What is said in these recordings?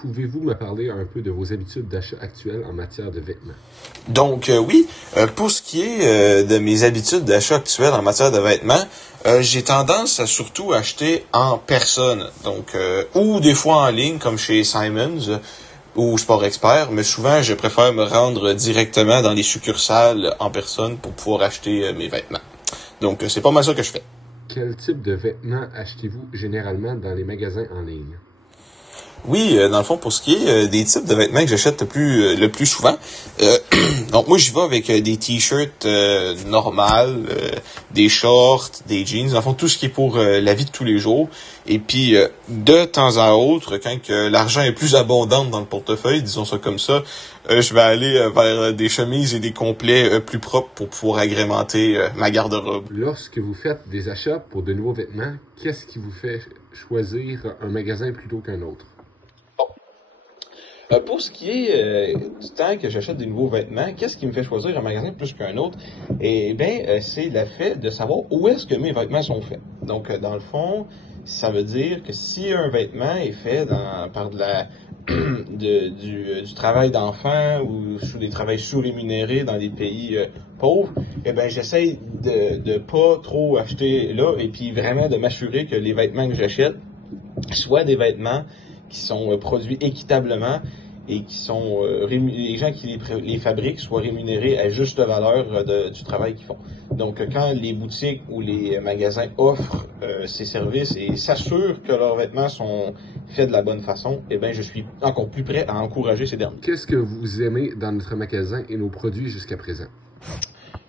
Pouvez-vous me parler un peu de vos habitudes d'achat actuelles en matière de vêtements? Donc oui, pour ce qui est de mes habitudes d'achat actuelles en matière de vêtements, j'ai tendance à surtout acheter en personne, donc ou des fois en ligne comme chez Simons ou Sport Expert, mais souvent je préfère me rendre directement dans les succursales en personne pour pouvoir acheter mes vêtements. Donc c'est pas mal ça que je fais. Quel type de vêtements achetez-vous généralement dans les magasins en ligne? Oui, dans le fond, pour ce qui est des types de vêtements que j'achète le plus souvent, euh, donc moi j'y vais avec des t-shirts normales, des shorts, des jeans, dans le fond tout ce qui est pour la vie de tous les jours. Et puis de temps à autre, quand que l'argent est plus abondant dans le portefeuille, disons ça comme ça, je vais aller vers des chemises et des complets plus propres pour pouvoir agrémenter ma garde-robe. Lorsque vous faites des achats pour de nouveaux vêtements, qu'est-ce qui vous fait choisir un magasin plutôt qu'un autre? Pour ce qui est du temps que j'achète des nouveaux vêtements, qu'est-ce qui me fait choisir un magasin plus qu'un autre? Eh bien, c'est le fait de savoir où est-ce que mes vêtements sont faits. Donc, dans le fond, ça veut dire que si un vêtement est fait par du travail d'enfant ou sous des travails sous-rémunérés dans des pays pauvres, eh bien, j'essaie de pas trop acheter là et puis vraiment de m'assurer que les vêtements que j'achète soient des vêtements qui sont produits équitablement et qui sont les gens qui les fabriquent soient rémunérés à juste valeur du travail qu'ils font. Donc, quand les boutiques ou les magasins offrent ces services et s'assurent que leurs vêtements sont faits de la bonne façon, eh bien, je suis encore plus prêt à encourager ces derniers. Qu'est-ce que vous aimez dans notre magasin et nos produits jusqu'à présent?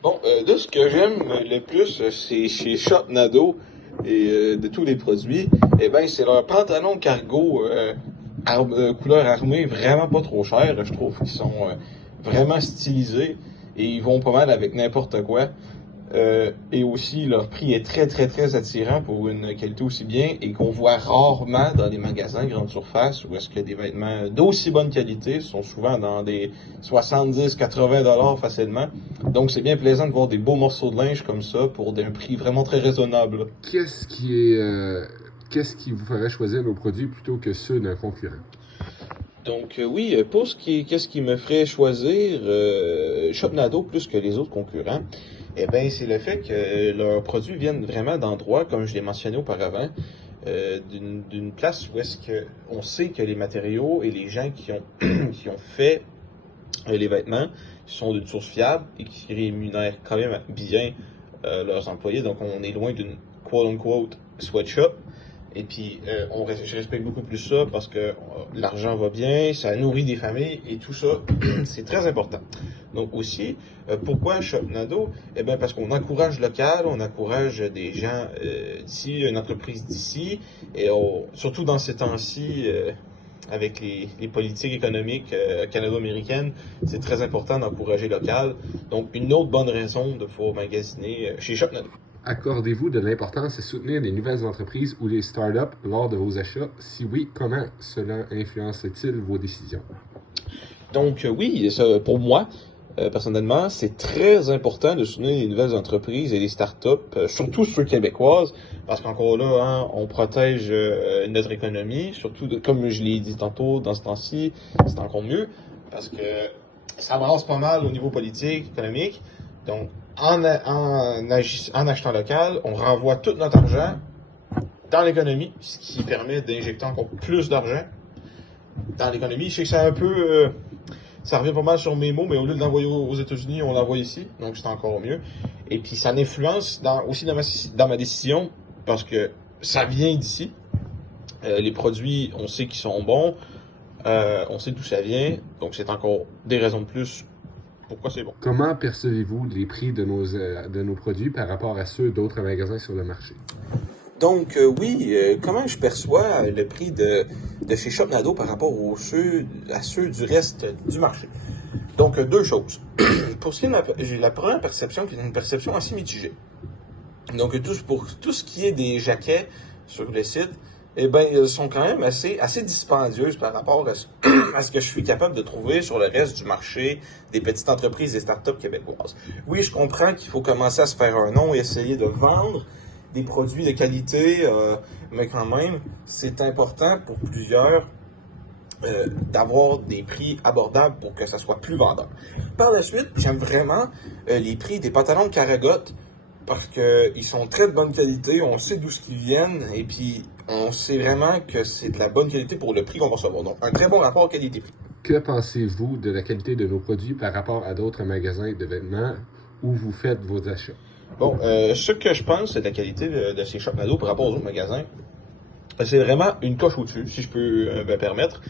Bon, de ce que j'aime le plus, c'est chez Shop Nado et de tous les produits, eh ben c'est leurs pantalons cargo couleur armée, vraiment pas trop chers. Je trouve qu'ils sont vraiment stylisés et ils vont pas mal avec n'importe quoi. Et aussi, leur prix est très, très, très attirant pour une qualité aussi bien et qu'on voit rarement dans les magasins grande surface où est-ce que des vêtements d'aussi bonne qualité sont souvent dans des 70-80 $ facilement. Donc, c'est bien plaisant de voir des beaux morceaux de linge comme ça pour un prix vraiment très raisonnable. Qu'est-ce qui vous ferait choisir nos produits plutôt que ceux d'un concurrent? Donc oui, pour qu'est-ce qui me ferait choisir Shopnado plus que les autres concurrents, eh bien c'est le fait que leurs produits viennent vraiment d'endroits, comme je l'ai mentionné auparavant, d'une place où est-ce que on sait que les matériaux et les gens qui ont fait les vêtements sont d'une source fiable et qui rémunèrent quand même bien leurs employés. Donc on est loin d'une quote-unquote sweatshop. Et puis, je respecte beaucoup plus ça parce que l'argent va bien, ça nourrit des familles et tout ça, c'est très important. Donc aussi, pourquoi Shopnado? Eh bien, parce qu'on encourage local, on encourage des gens d'ici, une entreprise d'ici, et surtout dans ces temps-ci, avec les politiques économiques canado-américaines, c'est très important d'encourager local. Donc, une autre bonne raison de pouvoir magasiner chez Shopnado. Accordez-vous de l'importance à soutenir les nouvelles entreprises ou les startups lors de vos achats? Si oui, comment cela influence-t-il vos décisions? Donc oui, ça, pour moi, personnellement, c'est très important de soutenir les nouvelles entreprises et les startups, surtout ceux québécoises, parce qu'encore là, hein, on protège notre économie, surtout comme je l'ai dit tantôt, dans ce temps-ci, c'est encore mieux, parce que ça brasse pas mal au niveau politique, économique. Donc, en achetant local, on renvoie tout notre argent dans l'économie, ce qui permet d'injecter encore plus d'argent dans l'économie. Je sais que c'est un peu... ça revient pas mal sur mes mots, mais au lieu de l'envoyer aux États-Unis, on l'envoie ici, donc c'est encore mieux. Et puis ça influence aussi dans ma décision, parce que ça vient d'ici. Les produits, on sait qu'ils sont bons, on sait d'où ça vient, donc c'est encore des raisons de plus pourquoi c'est bon. Comment percevez-vous les prix de nos produits par rapport à ceux d'autres magasins sur le marché? Donc oui, comment je perçois le prix de chez Shopnado par rapport à ceux du reste du marché? Donc deux choses. Pour ce qui est j'ai la première perception qui est une perception assez mitigée. Donc pour tout ce qui est des jaquets sur le site, eh bien, ils sont quand même assez dispendieuses par rapport à ce que je suis capable de trouver sur le reste du marché des petites entreprises et startups québécoises. Oui, je comprends qu'il faut commencer à se faire un nom et essayer de vendre des produits de qualité, mais quand même, c'est important pour plusieurs d'avoir des prix abordables pour que ça soit plus vendeur. Par la suite, j'aime vraiment les prix des pantalons de Caragotte parce qu'ils sont très de bonne qualité, on sait d'où ils viennent et puis on sait vraiment que c'est de la bonne qualité pour le prix qu'on va recevoir. Donc, un très bon rapport qualité-prix. Que pensez-vous de la qualité de nos produits par rapport à d'autres magasins de vêtements où vous faites vos achats? Bon, ce que je pense de la qualité de ces Shop Nado par rapport aux autres magasins, c'est vraiment une coche au-dessus, si je peux me permettre.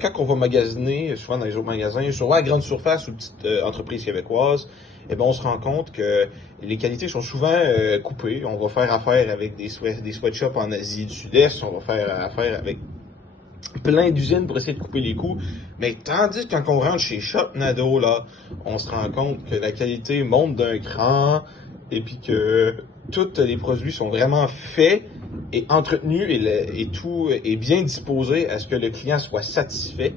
Quand on va magasiner, souvent dans les autres magasins, souvent à grande surface ou petites entreprises québécoises, eh ben, on se rend compte que les qualités sont souvent coupées. On va faire affaire avec des sweatshops en Asie du Sud-Est, on va faire affaire avec plein d'usines pour essayer de couper les coûts. Mais tandis que quand on rentre chez Shop Nado, là, on se rend compte que la qualité monte d'un cran et puis que tous les produits sont vraiment faits et entretenus et tout est bien disposé à ce que le client soit satisfait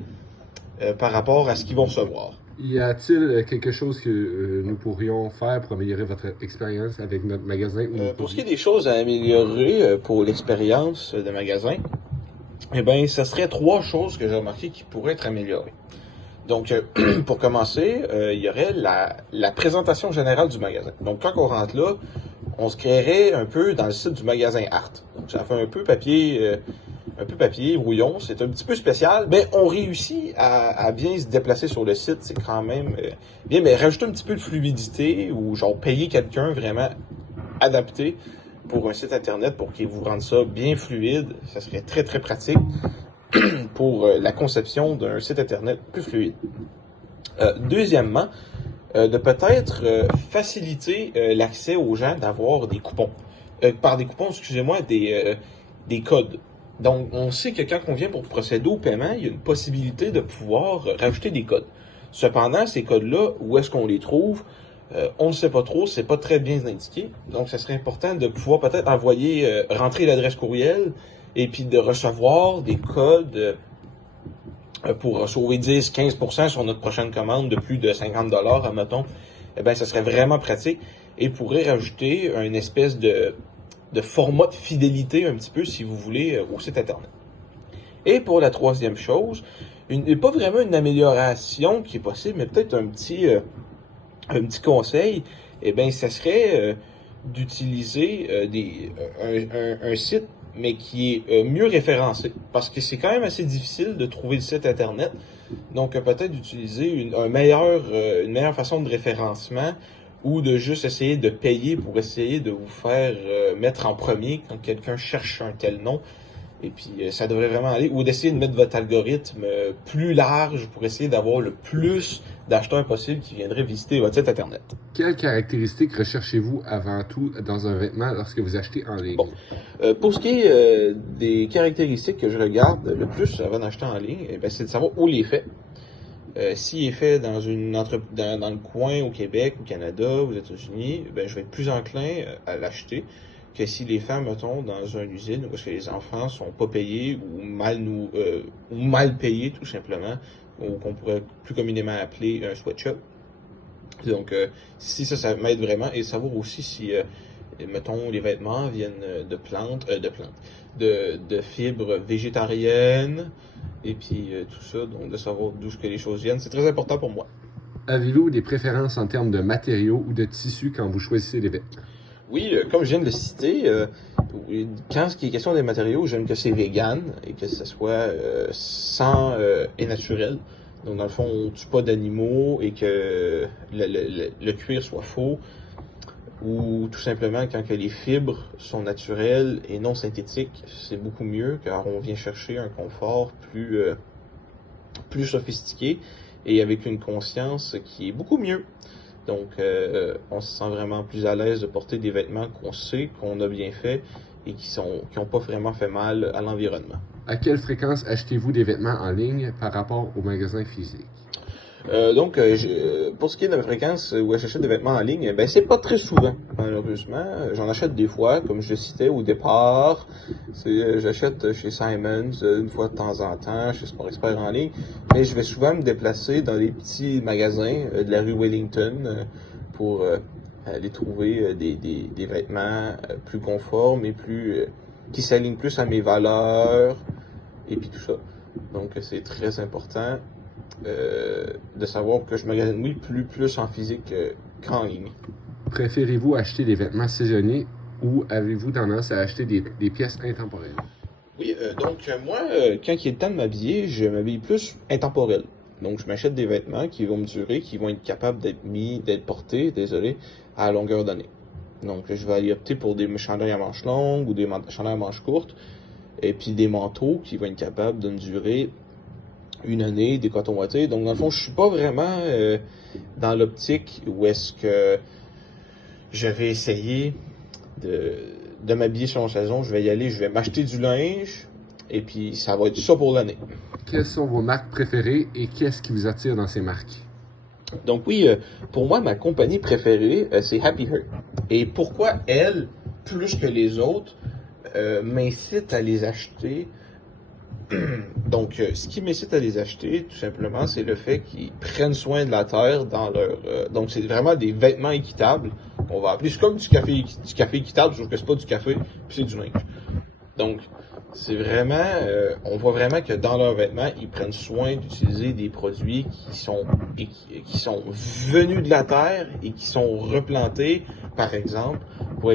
par rapport à ce qu'il va recevoir. Y a-t-il quelque chose que nous pourrions faire pour améliorer votre expérience avec notre magasin ou nos Pour ce qui est produits? des choses à améliorer pour l'expérience de magasin, eh bien, ça serait 3 choses que j'ai remarqué qui pourraient être améliorées. Donc, pour commencer, il y aurait la présentation générale du magasin. Donc, quand on rentre là, on se créerait un peu dans le site du magasin Art. Donc, ça fait un peu papier brouillon. C'est un petit peu spécial, mais on réussit à bien se déplacer sur le site. C'est quand même bien, mais rajouter un petit peu de fluidité ou genre payer quelqu'un vraiment adapté pour un site internet pour qu'il vous rende ça bien fluide. Ça serait très, très pratique pour la conception d'un site internet plus fluide. Deuxièmement, de peut-être faciliter l'accès aux gens d'avoir des coupons. Par des coupons, excusez-moi, des codes. Donc, on sait que quand on vient pour procéder au paiement, il y a une possibilité de pouvoir rajouter des codes. Cependant, ces codes-là, où est-ce qu'on les trouve? On ne sait pas trop, c'est pas très bien indiqué. Donc, ça serait important de pouvoir peut-être envoyer, rentrer l'adresse courriel et puis de recevoir des codes pour sauver 10-15% sur notre prochaine commande de plus de 50$, admettons. Eh bien, ça serait vraiment pratique et pourrait rajouter une espèce de format de fidélité un petit peu, si vous voulez, au site Internet. Et pour la troisième chose, pas vraiment une amélioration qui est possible, mais peut-être un petit conseil, eh bien, ça serait d'utiliser un site, mais qui est mieux référencé. Parce que c'est quand même assez difficile de trouver le site Internet. Donc, peut-être d'utiliser une meilleure façon de référencement ou de juste essayer de payer pour essayer de vous faire mettre en premier quand quelqu'un cherche un tel nom. Et puis, ça devrait vraiment aller. Ou d'essayer de mettre votre algorithme plus large pour essayer d'avoir le plus d'acheteurs possible qui viendraient visiter votre site Internet. Quelles caractéristiques recherchez-vous avant tout dans un vêtement lorsque vous achetez en ligne? Bon. Pour ce qui est des caractéristiques que je regarde le plus avant d'acheter en ligne, c'est de savoir où il est fait. S'il est fait dans dans le coin au Québec, au Canada, aux États-Unis, je vais être plus enclin à l'acheter que s'il est fait, mettons, dans une usine où les enfants sont pas payés ou mal payés tout simplement, ou qu'on pourrait plus communément appeler un sweatshop. Donc, si ça m'aide vraiment, et savoir aussi si, mettons, les vêtements viennent de fibres végétariennes, et puis tout ça, donc de savoir d'où que les choses viennent, c'est très important pour moi. Avez-vous des préférences en termes de matériaux ou de tissus quand vous choisissez les vêtements? Oui, comme je viens de le citer, quand il est question des matériaux, j'aime que c'est vegan et que ce soit sans et naturel. Donc, dans le fond, on ne tue pas d'animaux et que le cuir soit faux. Ou tout simplement, quand que les fibres sont naturelles et non synthétiques, c'est beaucoup mieux car on vient chercher un confort plus sophistiqué et avec une conscience qui est beaucoup mieux. Donc, on se sent vraiment plus à l'aise de porter des vêtements qu'on sait qu'on a bien fait et qui n'ont pas vraiment fait mal à l'environnement. À quelle fréquence achetez-vous des vêtements en ligne par rapport au magasin physique? Pour ce qui est de la fréquence où j'achète des vêtements en ligne, c'est pas très souvent, malheureusement. J'en achète des fois, comme je le citais au départ. J'achète chez Simons une fois de temps en temps, chez Sport Expert en ligne. Mais je vais souvent me déplacer dans les petits magasins de la rue Wellington pour aller trouver des vêtements plus conformes et qui s'alignent plus à mes valeurs et puis tout ça. Donc, c'est très important de savoir que je magasine, oui, plus en physique qu'en ligne. Préférez-vous acheter des vêtements saisonniers ou avez-vous tendance à acheter des pièces intemporelles? Oui, donc moi, quand il est le temps de m'habiller, je m'habille plus intemporel. Donc, je m'achète des vêtements qui vont me durer, qui vont être capables d'être portés, désolé, à longueur d'année. Donc, je vais aller opter pour des chandails à manches longues ou des chandails à manches courtes, et puis des manteaux qui vont être capables de me durer une année, des cotons ouatés. Donc, dans le fond, je suis pas vraiment dans l'optique où est-ce que je vais essayer de m'habiller selon saison. Je vais y aller, je vais m'acheter du linge, et puis ça va être ça pour l'année. Quelles sont vos marques préférées et qu'est-ce qui vous attire dans ces marques? Donc oui, pour moi, ma compagnie préférée, c'est Happy Heart. Et pourquoi elle, plus que les autres, m'incite à les acheter? Donc, ce qui m'incite à les acheter, tout simplement, c'est le fait qu'ils prennent soin de la terre dans leur... donc, c'est vraiment des vêtements équitables. On va appeler, c'est comme du café équitable, sauf que c'est pas du café, puis c'est du linge. Donc, c'est vraiment, on voit vraiment que dans leurs vêtements, ils prennent soin d'utiliser des produits qui sont venus de la terre et qui sont replantés, par exemple, pour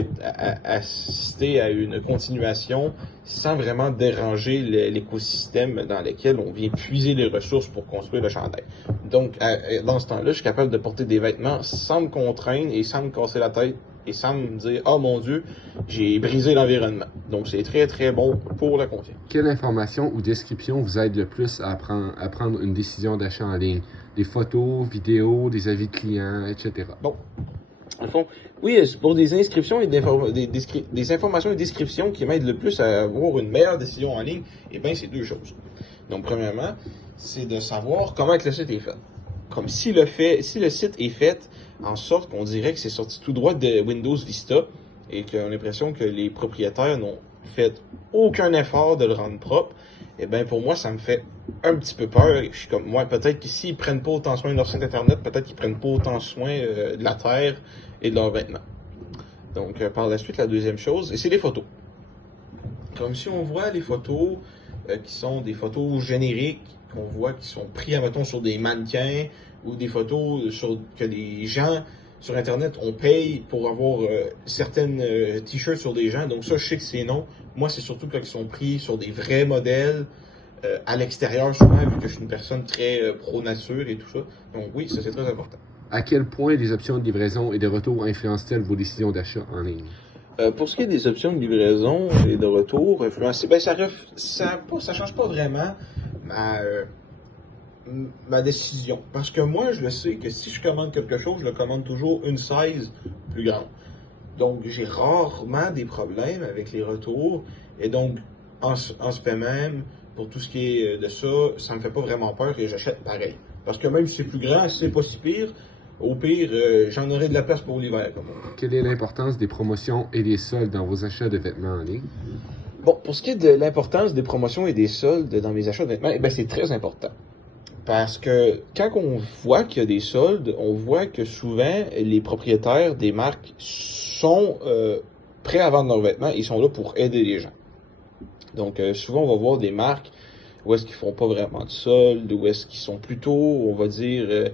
assister à une continuation sans vraiment déranger l'écosystème dans lequel on vient puiser les ressources pour construire le chandail. Donc, dans ce temps-là, je suis capable de porter des vêtements sans me contraindre et sans me casser la tête et sans me dire « Oh mon Dieu, j'ai brisé l'environnement ». Donc, c'est très, très bon pour la confiance. Quelle information ou description vous aide le plus à prendre une décision d'achat en ligne? Des photos, vidéos, des avis de clients, etc. Bon. En fond, oui, pour des inscriptions et des informations et descriptions qui m'aident le plus à avoir une meilleure décision en ligne, eh bien, c'est deux choses. Donc, premièrement, c'est de savoir comment le site est fait. Comme si le site est fait en sorte qu'on dirait que c'est sorti tout droit de Windows Vista et qu'on a l'impression que les propriétaires n'ont fait aucun effort de le rendre propre, eh bien, pour moi, ça me fait un petit peu peur. Je suis comme, moi, peut-être que s'ils prennent pas autant soin de leur site internet, peut-être qu'ils prennent pas autant soin de la terre et de leurs vêtements. Donc, par la suite, la deuxième chose, et c'est les photos. Comme si on voit les photos qui sont des photos génériques, qu'on voit qui sont pris, admettons, sur des mannequins ou des photos que les gens sur Internet, on paye pour avoir certaines t-shirts sur des gens. Donc ça, je sais que c'est non. Moi, c'est surtout quand ils sont pris sur des vrais modèles à l'extérieur, souvent, vu que je suis une personne très pro-nature et tout ça. Donc oui, ça, c'est très important. À quel point les options de livraison et de retour influencent-elles vos décisions d'achat en ligne? Pour ce qui est des options de livraison et de retour influencées, ben ça change pas vraiment ma décision. Parce que moi, je le sais que si je commande quelque chose, je le commande toujours une size plus grande. Donc, j'ai rarement des problèmes avec les retours. Et donc, en ce fait même, pour tout ce qui est de ça, ça me fait pas vraiment peur et j'achète pareil. Parce que même si c'est plus grand, si c'est pas si pire, au pire, j'en aurai de la place pour l'hiver. Quelle est l'importance des promotions et des soldes dans vos achats de vêtements en ligne? Bon, pour ce qui est de l'importance des promotions et des soldes dans mes achats de vêtements, eh bien, c'est très important. Parce que quand on voit qu'il y a des soldes, on voit que souvent, les propriétaires des marques sont prêts à vendre leurs vêtements. Ils sont là pour aider les gens. Donc, souvent, on va voir des marques où est-ce qu'ils font pas vraiment de soldes, où est-ce qu'ils sont plutôt, on va dire,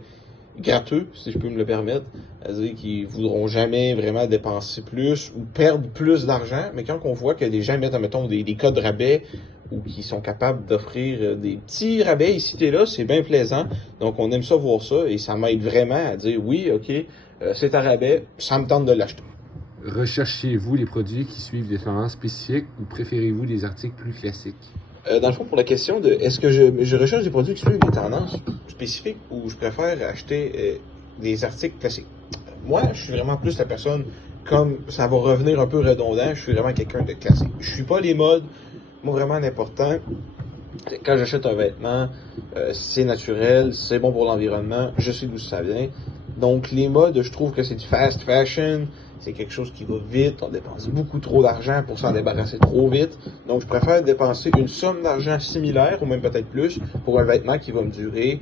gratteux, si je peux me le permettre. C'est-à-dire qu'ils voudront jamais vraiment dépenser plus ou perdre plus d'argent. Mais quand on voit que les gens mettent, admettons, des codes rabais ou qui sont capables d'offrir des petits rabais ici et là, c'est bien plaisant. Donc, on aime ça voir ça et ça m'aide vraiment à dire oui, OK, c'est un rabais, ça me tente de l'acheter. Recherchez-vous les produits qui suivent des tendances spécifiques ou préférez-vous des articles plus classiques? Dans le fond, pour la question de est-ce que je recherche des produits qui suivent des tendances spécifiques ou je préfère acheter des articles classiques? Moi, je suis vraiment plus la personne, comme ça va revenir un peu redondant, je suis vraiment quelqu'un de classique. Je suis pas les modes. Moi, vraiment, l'important, quand j'achète un vêtement, c'est naturel, c'est bon pour l'environnement, je sais d'où ça vient. Donc, les modes, je trouve que c'est du fast fashion, c'est quelque chose qui va vite, on dépense beaucoup trop d'argent pour s'en débarrasser trop vite. Donc, je préfère dépenser une somme d'argent similaire, ou même peut-être plus, pour un vêtement qui va me durer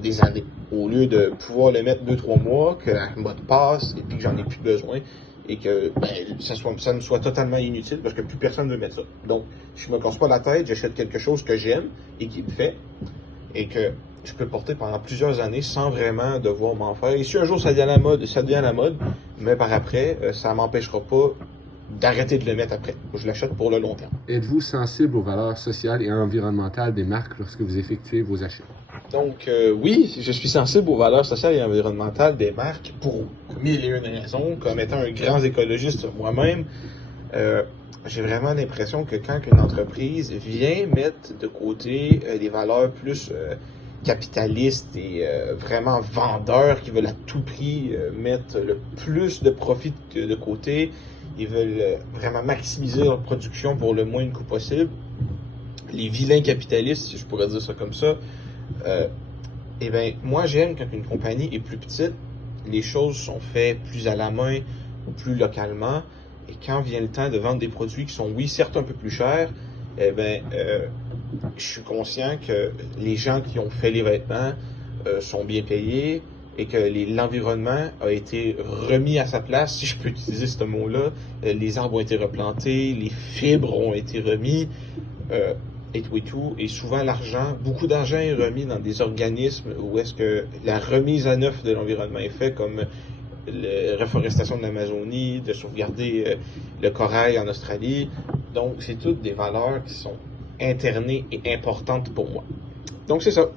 des années. Au lieu de pouvoir le mettre 2-3 mois, que la mode passe et puis que j'en ai plus besoin. et que ça me soit totalement inutile parce que plus personne ne veut mettre ça. Donc, je me casse pas la tête, j'achète quelque chose que j'aime et qui me fait et que je peux porter pendant plusieurs années sans vraiment devoir m'en faire. Et si un jour ça devient la mode, mais par après, ça m'empêchera pas d'arrêter de le mettre après. Je l'achète pour le long terme. Êtes-vous sensible aux valeurs sociales et environnementales des marques lorsque vous effectuez vos achats? Donc, oui, je suis sensible aux valeurs sociales et environnementales des marques pour mille et une raisons. Comme étant un grand écologiste moi-même, j'ai vraiment l'impression que quand une entreprise vient mettre de côté des valeurs plus capitalistes et vraiment vendeurs qui veulent à tout prix mettre le plus de profit de côté, ils veulent vraiment maximiser leur production pour le moins de coûts possible. Les vilains capitalistes, si je pourrais dire ça comme ça, eh bien, moi j'aime quand une compagnie est plus petite, les choses sont faites plus à la main ou plus localement, et quand vient le temps de vendre des produits qui sont, oui, certes un peu plus chers, eh bien, je suis conscient que les gens qui ont fait les vêtements sont bien payés et que l'environnement a été remis à sa place, si je peux utiliser ce mot-là. Les arbres ont été replantés, les fibres ont été remis. Et tout. Et souvent, beaucoup d'argent est remis dans des organismes où est-ce que la remise à neuf de l'environnement est faite, comme la reforestation de l'Amazonie, de sauvegarder le corail en Australie. Donc, c'est toutes des valeurs qui sont internées et importantes pour moi. Donc, c'est ça.